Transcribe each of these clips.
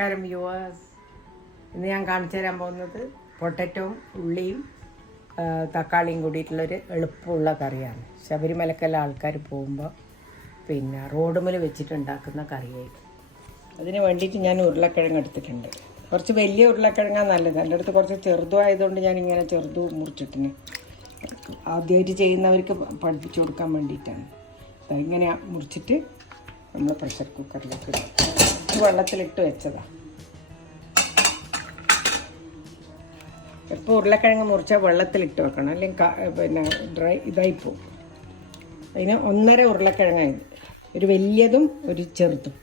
നമസ്കാരം വ്യൂവേഴ്സ്. ഇന്ന് ഞാൻ കാണിച്ചു തരാൻ പോകുന്നത് പൊട്ടറ്റോയും ഉള്ളിയും തക്കാളിയും കൂടിയിട്ടുള്ളൊരു എളുപ്പമുള്ള കറിയാണ്. ശബരിമലക്കെല്ലാം ആൾക്കാർ പോകുമ്പോൾ പിന്നെ റോഡുമേൽ വെച്ചിട്ടുണ്ടാക്കുന്ന കറിയായിട്ട്. അതിന് വേണ്ടിയിട്ട് ഞാൻ ഉരുളക്കിഴങ്ങ് എടുത്തിട്ടുണ്ട്. കുറച്ച് വലിയ ഉരുളക്കിഴങ്ങാണ് നല്ലത്. എൻ്റെ അടുത്ത് കുറച്ച് ചെറുതുമായതുകൊണ്ട് ഞാനിങ്ങനെ ചെറുതു മുറിച്ചിട്ടിന്. ആദ്യമായിട്ട് ചെയ്യുന്നവർക്ക് പഠിപ്പിച്ചു കൊടുക്കാൻ വേണ്ടിയിട്ടാണ്. ഇങ്ങനെ മുറിച്ചിട്ട് നമ്മൾ പ്രഷർ കുക്കറിലേക്ക് ഇടും. വെള്ളത്തിലിട്ട് വെച്ചതാണ്. എപ്പോൾ ഉരുളക്കിഴങ്ങ് മുറിച്ചാൽ വെള്ളത്തിലിട്ട് വെക്കണം, അല്ലെങ്കിൽ പിന്നെ ഇതായിപ്പോവും. അതിന് 1.5 ഉരുളക്കിഴങ്ങായി, ഒരു വലിയതും ഒരു ചെറുതും.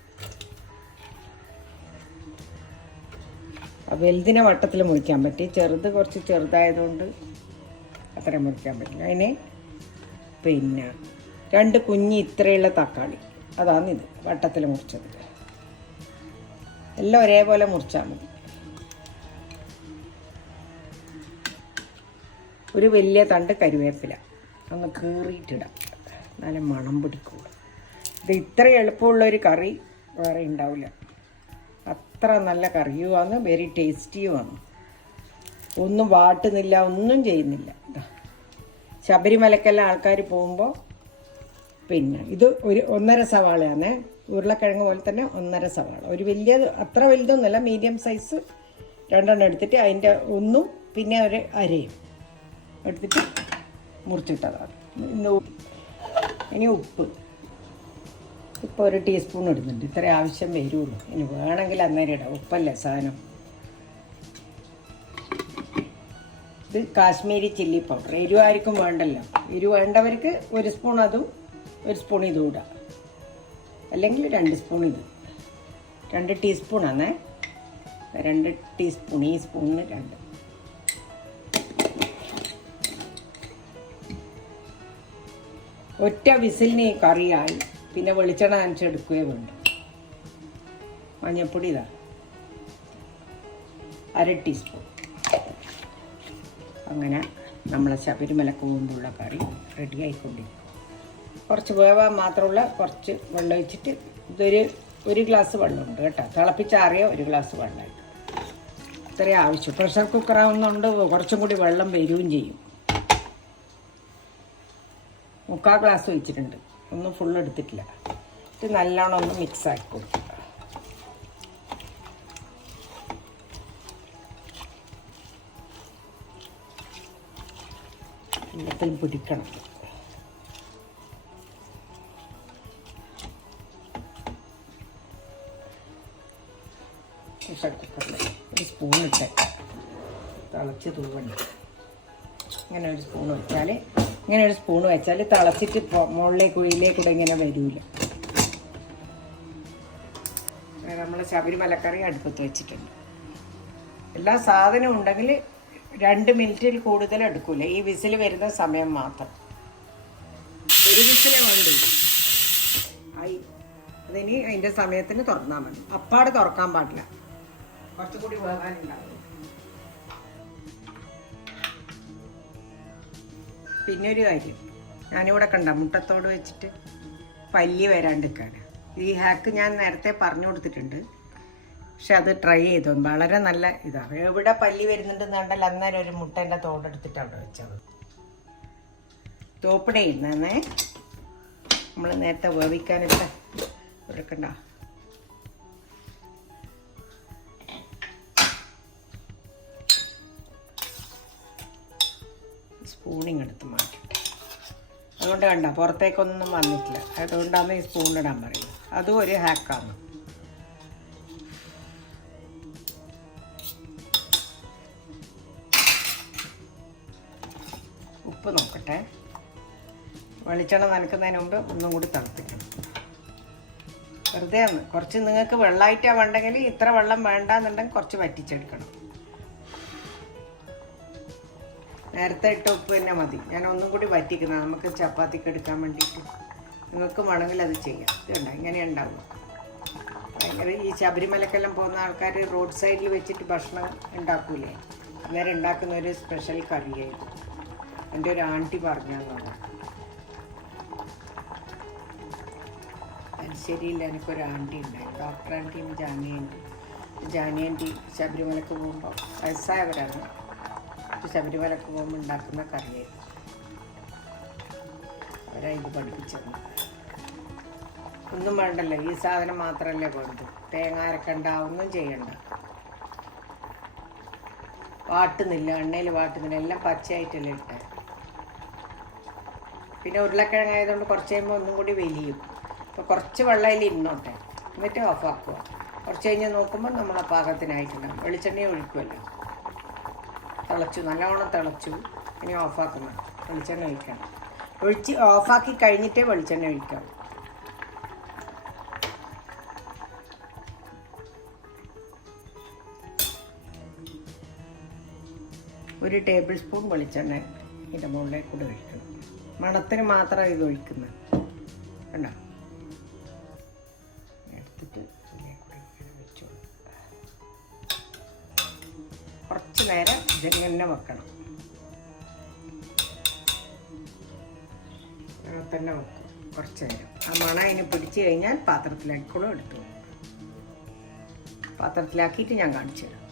വലുതിനെ വട്ടത്തിൽ മുറിക്കാൻ പറ്റി, ചെറുത് കുറച്ച് ചെറുതായതുകൊണ്ട് അത്രയും മുറിക്കാൻ പറ്റില്ല. അതിന് പിന്നെ 2 കുഞ്ഞ് ഇത്രയുള്ള തക്കാളി, അതാണിത് വട്ടത്തിൽ മുറിച്ചത്. എല്ലാം ഒരേപോലെ മുറിച്ചാൽ മതി. ഒരു വലിയ തണ്ട് കരിവേപ്പില ഒന്ന് കീറിയിട്ടിടാം, നല്ല മണം പിടിക്കുള്ളൂ. ഇത് ഇത്ര എളുപ്പമുള്ളൊരു കറി വേറെ ഉണ്ടാവില്ല. അത്ര നല്ല കറിയുമാണ്, വെരി ടേസ്റ്റിയുമാണ്. ഒന്നും വാട്ടുന്നില്ല, ഒന്നും ചെയ്യുന്നില്ല. ശബരിമലക്കെല്ലാം ആൾക്കാർ പോകുമ്പോൾ പിന്നെ ഇത് ഒരു 1.5 സവാളയാണ്. ഉരുളക്കിഴങ്ങ് പോലെ തന്നെ 1.5 സവാള. ഒരു വലിയ അത്ര വലുതൊന്നുമല്ല, മീഡിയം സൈസ് 2 എടുത്തിട്ട് അതിൻ്റെ ഒന്നും പിന്നെ ഒരു അരയും എടുത്തിട്ട് മുറിച്ചിട്ടതാണ്. ഇനി ഉപ്പ് ഇപ്പോൾ 1 ടീസ്പൂൺ ഇടുന്നുണ്ട്. ഇത്ര ആവശ്യം വരുള്ളൂ. ഇനി വേണമെങ്കിൽ അന്നേരം ഇടാം, ഉപ്പല്ലേ സാധനം. ഇത് കാശ്മീരി ചില്ലി പൗഡർ. എരിവ് ആർക്കും വേണ്ടല്ലോ. എരിവ് വേണ്ടവർക്ക് 1 സ്പൂൺ അതും 1 സ്പൂൺ ഇതും ഇടാം, അല്ലെങ്കിൽ 2 സ്പൂൺ ഇത്. 2 ടീസ്പൂണാണേ, 2 ടീസ്പൂൺ. ഈ സ്പൂണിന് 2. ഒറ്റ വിസിലിന് ഈ കറിയായി. പിന്നെ വെളിച്ചെണ്ണ നനച്ചെടുക്കുകയേ വേണ്ട. മഞ്ഞൾപ്പൊടി ഇതാ 1/2 ടീസ്പൂൺ. അങ്ങനെ നമ്മളെ ശബരിമലക്ക് പോകുമ്പോഴുള്ള കറി റെഡി ആയിക്കൊണ്ടിരിക്കും. കുറച്ച് വേവാൻ മാത്രമുള്ള കുറച്ച് വെള്ളം ഒഴിച്ചിട്ട്, ഒരു ഗ്ലാസ് വെള്ളമുണ്ട് കേട്ടോ, തിളപ്പിച്ചാറിയ 1 ഗ്ലാസ് വെള്ളമായിട്ട്. ഇത്രയും ആവശ്യം. പ്രഷർ കുക്കറാവുന്നതുകൊണ്ട് കുറച്ചും കൂടി വെള്ളം വരികയും ചെയ്യും. 3/4 ഗ്ലാസ് ഒഴിച്ചിട്ടുണ്ട്, ഒന്നും ഫുൾ എടുത്തിട്ടില്ല. ഇത് നല്ലോണം ഒന്ന് മിക്സ് ആക്കി കൊടുക്കുക. എല്ലാത്തിലും പിടിക്കണം. പ്രഷർ കുക്കറിൽ 1 സ്പൂൺ ഇട്ട് തിളച്ച് തൂവണ്ട. ഇങ്ങനെ 1 സ്പൂൺ വെച്ചാൽ തിളച്ചിട്ട് മുകളിലേക്ക് ഉള്ളിലേക്കൂടെ ഇങ്ങനെ വരില്ല. നമ്മൾ ശബരിമലക്കറി അടുപ്പത്ത് വെച്ചിട്ടുണ്ട്. എല്ലാ സാധനവും ഉണ്ടെങ്കിൽ 2 മിനിറ്റിൽ കൂടുതൽ എടുക്കൂല. ഈ വിസിൽ വരുന്ന സമയം മാത്രം. 1 വിസിലേ വേണ്ടു. അതിന് അതിൻ്റെ സമയത്തിന് തുറന്നാൽ മതി. അപ്പാട് തുറക്കാൻ പാടില്ല, കുറച്ചുകൂടി വേകാനുണ്ടാവും. പിന്നെ ഒരു കാര്യം, ഞാനിവിടെ കണ്ട മുട്ടത്തോട് വെച്ചിട്ട് പല്ലി വരാണ്ടിരിക്കാണ്. ഈ ഹാക്ക് ഞാൻ നേരത്തെ പറഞ്ഞു കൊടുത്തിട്ടുണ്ട്, പക്ഷെ അത് ട്രൈ ചെയ്തു. വളരെ നല്ല ഇതാണ്. എവിടെ പല്ലി വരുന്നുണ്ടെന്ന് കണ്ടാൽ അന്നേരം ഒരു മുട്ടേൻ്റെ തോടെടുത്തിട്ട് അവിടെ വെച്ചത്. തോപ്പിടയിരുന്നേ നമ്മൾ നേരത്തെ വേവിക്കാനിട്ട് എടുക്കണ്ട. സ്പൂണിങ് എടുത്ത് മാറ്റിട്ട്, അതുകൊണ്ട് കണ്ട പുറത്തേക്കൊന്നും വന്നിട്ടില്ല. അതുകൊണ്ടാണ് ഈ സ്പൂൺ ഇടാൻ പറയുന്നത്. അതും ഒരു ഹാക്കാണ്. ഉപ്പ് നോക്കട്ടെ. വെളിച്ചെണ്ണ നനക്കുന്നതിന് മുമ്പ് ഒന്നും കൂടി തിളപ്പിക്കണം. വെറുതെ ഒന്ന് കുറച്ച്, നിങ്ങൾക്ക് വെള്ളമായിട്ടാണ് വേണ്ടെങ്കിൽ ഇത്ര വെള്ളം വേണ്ടാന്നുണ്ടെങ്കിൽ കുറച്ച് വറ്റിച്ചെടുക്കണം. നേരത്തെ ഇട്ട ഉപ്പ് തന്നെ മതി. ഞാൻ ഒന്നും കൂടി വറ്റിക്കുന്നത്, നമുക്ക് ചപ്പാത്തിക്ക് എടുക്കാൻ വേണ്ടിയിട്ട്. നിങ്ങൾക്ക് വേണമെങ്കിൽ അത് ചെയ്യാം. ഇതുണ്ട ഇങ്ങനെ ഉണ്ടാവും. ഭയങ്കര ഈ ശബരിമലക്കെല്ലാം പോകുന്ന ആൾക്കാർ റോഡ് സൈഡിൽ വെച്ചിട്ട് ഭക്ഷണം ഉണ്ടാക്കൂലേ, അന്നേരം ഉണ്ടാക്കുന്ന ഒരു സ്പെഷ്യൽ കറിയായിരുന്നു. എൻ്റെ ഒരു ആൻറ്റി പറഞ്ഞു തന്നത്. ശരിയില്ല, എനിക്കൊരു ആൻറ്റി ഉണ്ടായി, ഡോക്ടർ ആൻറ്റിയും ജാമ്യ ആൻറ്റി. ജാനിയൻ്റി ശബരിമലക്ക് പോകുമ്പോൾ വയസ്സായവരാണ്. ശബരിമലക്ക് പോകുമ്പോൾ ഉണ്ടാക്കുന്ന കറിയായിരുന്നു. അവരാ ഇത് പഠിപ്പിച്ചത്. ഒന്നും വേണ്ടല്ലോ, ഈ സാധനം മാത്രമല്ലേ വേണ്ടത്. തേങ്ങ അരക്കണ്ട, ഒന്നും ചെയ്യണ്ട, വാട്ടുന്നില്ല, എണ്ണയിൽ വാട്ടുന്നില്ല, എല്ലാം പച്ചയായിട്ടല്ലേ ഇട്ടേ. പിന്നെ ഉരുളക്കിഴങ്ങായതുകൊണ്ട് കുറച്ച് കഴിയുമ്പോൾ ഒന്നും കൂടി വലിയും. അപ്പോൾ കുറച്ച് വെള്ളയിൽ ഇരുന്നോട്ടെ, എന്നിട്ട് ഓഫാക്കുക. കുറച്ച് കഴിഞ്ഞ് നോക്കുമ്പോൾ നമ്മളെ പാകത്തിനായിട്ടുണ്ടാകും. വെളിച്ചെണ്ണ ഒഴിക്കുമല്ലോ. തിളച്ചു, നല്ലവണ്ണം തിളച്ചു. ഇനി ഓഫാക്കണം, വെളിച്ചെണ്ണ ഒഴിക്കണം. ഓഫാക്കി കഴിഞ്ഞിട്ടേ വെളിച്ചെണ്ണ ഒഴിക്കാം. ഒരു ടേബിൾ സ്പൂൺ വെളിച്ചെണ്ണ ഇതിൻ്റെ മുകളിലേക്ക് കൂടെ ഒഴിക്കണം. മണത്തിന് മാത്രമാണ് ഇത് ഒഴിക്കുന്നത്. കണ്ടോ? എടുത്തിട്ട് വെച്ചു. കുറച്ച് നേരം ഇതിങ്ങനെ വെക്കണം. തന്നെ വെക്കും കുറച്ച് നേരം. ആ മണം അതിന് പിടിച്ച് കഴിഞ്ഞാൽ പാത്രത്തിലാക്കിക്കോളും. എടുത്തു പാത്രത്തിലാക്കിയിട്ട് ഞാൻ കാണിച്ചു തരാം.